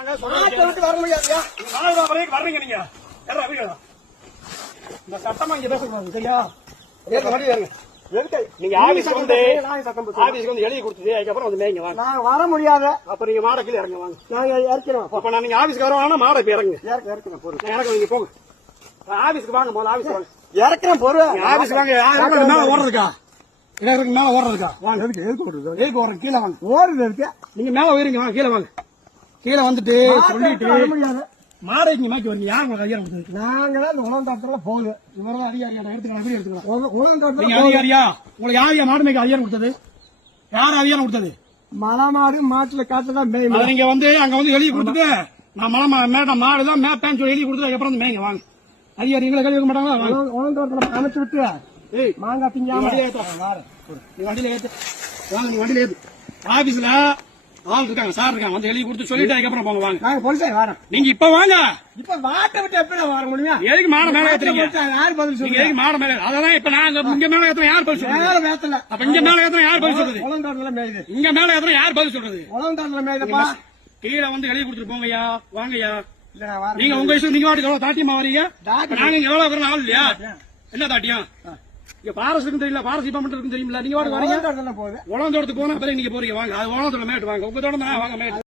வர முடியாதுயா. வர்றீங்க நீங்க இந்த சட்டமா இங்க பேசக்கூடாது சரியா? நீங்க ஆபீஸ்க்கு வந்து எழுதி கொடுத்தது அதுக்கப்புறம் வந்து மேய்ங்க வாங்க. நான் வர முடியாத அப்ப நீங்க மாட கீழே இறங்க வாங்க. நாங்க இறக்கிறோம். அப்ப நான் நீங்க ஆபீஸ்க்கு வரவானா மாட இப்ப இறங்க இறக்கிறேன் பொருள் எனக்கு நீங்க போங்க ஆபீஸ்க்கு வாங்க முதல்ல ஆபீஸ் வாங்க இறக்கிறேன் பொருள் ஆபீஸ்க்கு வாங்க. மேல ஓடுறதுக்கா இடத்துக்கு மேல ஓடுறதுக்கா வாங்க. எதுக்கு எதுக்கு ஓடுறது எதுக்கு ஓடுறது கீழே வாங்க. ஓடுறது இருக்கு நீங்க மேல உயருங்க வாங்க. கீழே வாங்க. கீழே வந்துட்டு சொல்லிட்டு வர முடியாது மாடைக்கு மாக்கி வரீங்க. யார் உங்களுக்கு அதிகாரம் கொடுத்தது? நாங்க தான் இந்த உணவந்தாத்துல போகுது. இவரதான் அதிகாரியா எடுத்துக்கலாம். உணவந்தாத்துல அதிகாரியா உங்களுக்கு யார் மாடு மேய்க்க அதிகாரம் கொடுத்தது? யார் அதிகாரம் கொடுத்தது? மலை மாடு மாட்டுல காட்டுதான் மேய். நீங்க வந்து அங்க வந்து எழுதி கொடுத்துட்டு நான் மலை மேட மாடுதான் மேப்பேன்னு சொல்லி எழுதி கொடுத்து அப்புறம் வந்து மேய்ங்க வாங்க. அதிகாரி எங்களை கழிவு வைக்க மாட்டாங்களா? உணவந்தோட்டத்துல அமைச்சு விட்டு மாங்காய் திங்க வண்டியில ஏத்து வாங்க. நீ வண்டியில ஏத்து ஆபீஸ்ல ஆள் இருக்காங்க சார் இருக்காங்க வந்து எழுதி கொடுத்து சொல்லிட்டு அதுக்கப்புறம் போங்க வாங்க. நாங்க போலீஸா வரேன். நீங்க இப்ப வாங்க. இப்ப வாட்டை விட்டு எப்படி வர முடியும்? எதுக்கு மாட மேல ஏத்துறீங்க? யார் பதில் சொல்லுங்க? எதுக்கு மாட மேல? அதான் இப்ப நாங்க இங்க மேல ஏத்துறோம். யார் பதில் சொல்றது? மேல ஏத்தல. அப்ப இங்க மேல ஏத்துறோம். யார் பதில் சொல்றது? உலகந்தாட்டல மேயுது. இங்க மேல ஏத்துறோம். யார் பதில் சொல்றது? உலகந்தாட்டல மேயுதுப்பா. கீழே வந்து எழுதி கொடுத்துட்டு போங்கய்யா வாங்கய்யா. நீங்க உங்க இஷ்டம். நீங்க வாட்டுக்கு எவ்வளவு தாட்டியமா வரீங்க? நாங்க இங்க எவ்வளவு பேர் ஆள் இல்லையா? என்ன தாட்டியம்? இங்க பாரஸ்ட் இருக்கு தெரியல, பாரஸ்ட் டிபார்ட்மெண்ட் இருக்கு தெரியுமில்ல? நீங்க வாங்க. உலகத்தோட்டத்துக்கு போனா பிறகு நீங்க போறீங்க வாங்க. அது உலகத்தோட மேட்டு வாங்க. உங்க தோட்டம் வாங்க மேட்டு.